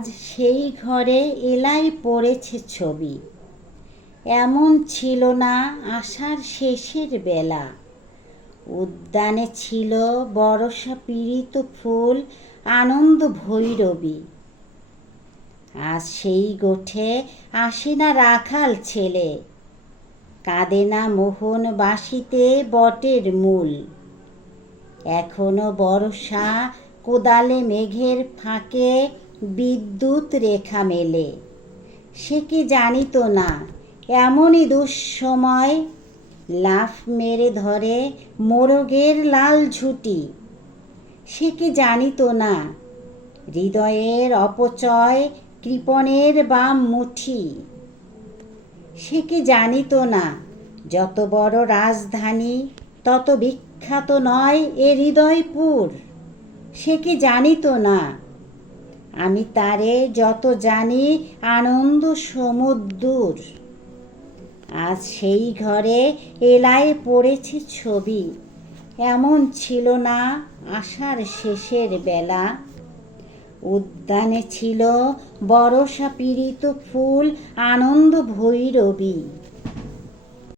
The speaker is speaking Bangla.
আজ সেই ঘরে এলাই পড়েছে ছবি। এমন ছিল না আষাঢ় শেষের বেলা। উদ্যানে ছিল বরষা পীড়িত ফুল, আনন্দ ভৈরবী। আজ সেই গোঠে আসে না রাখাল ছেলে, কাঁদে না মোহন বাঁশিতে বটের মূল। এখনো বরষা কোদালে মেঘের ফাঁকে বিদ্যুৎ রেখা মেলে। সে কি জানিত না এমনই দুঃসময় লাফ মেরে ধরে মোরগের লাল ঝুঁটি। সে কি জানিত না হৃদয়ের অপচয় কৃপণের বাম মুঠি। সে কি জানিত না যত বড় রাজধানী তত বিখ্যাত নয় এ হৃদয়পুর। সে কি জানিত না আমি তারে যত জানি আনন্দ সমুদ্দূর। আজ সেই ঘরে এলাই পড়েছে ছবি। এমন ছিল না আষাঢ় শেষের বেলা। উদ্যানে ছিল বরষা পীড়িত ফুল, আনন্দ ভৈরবী।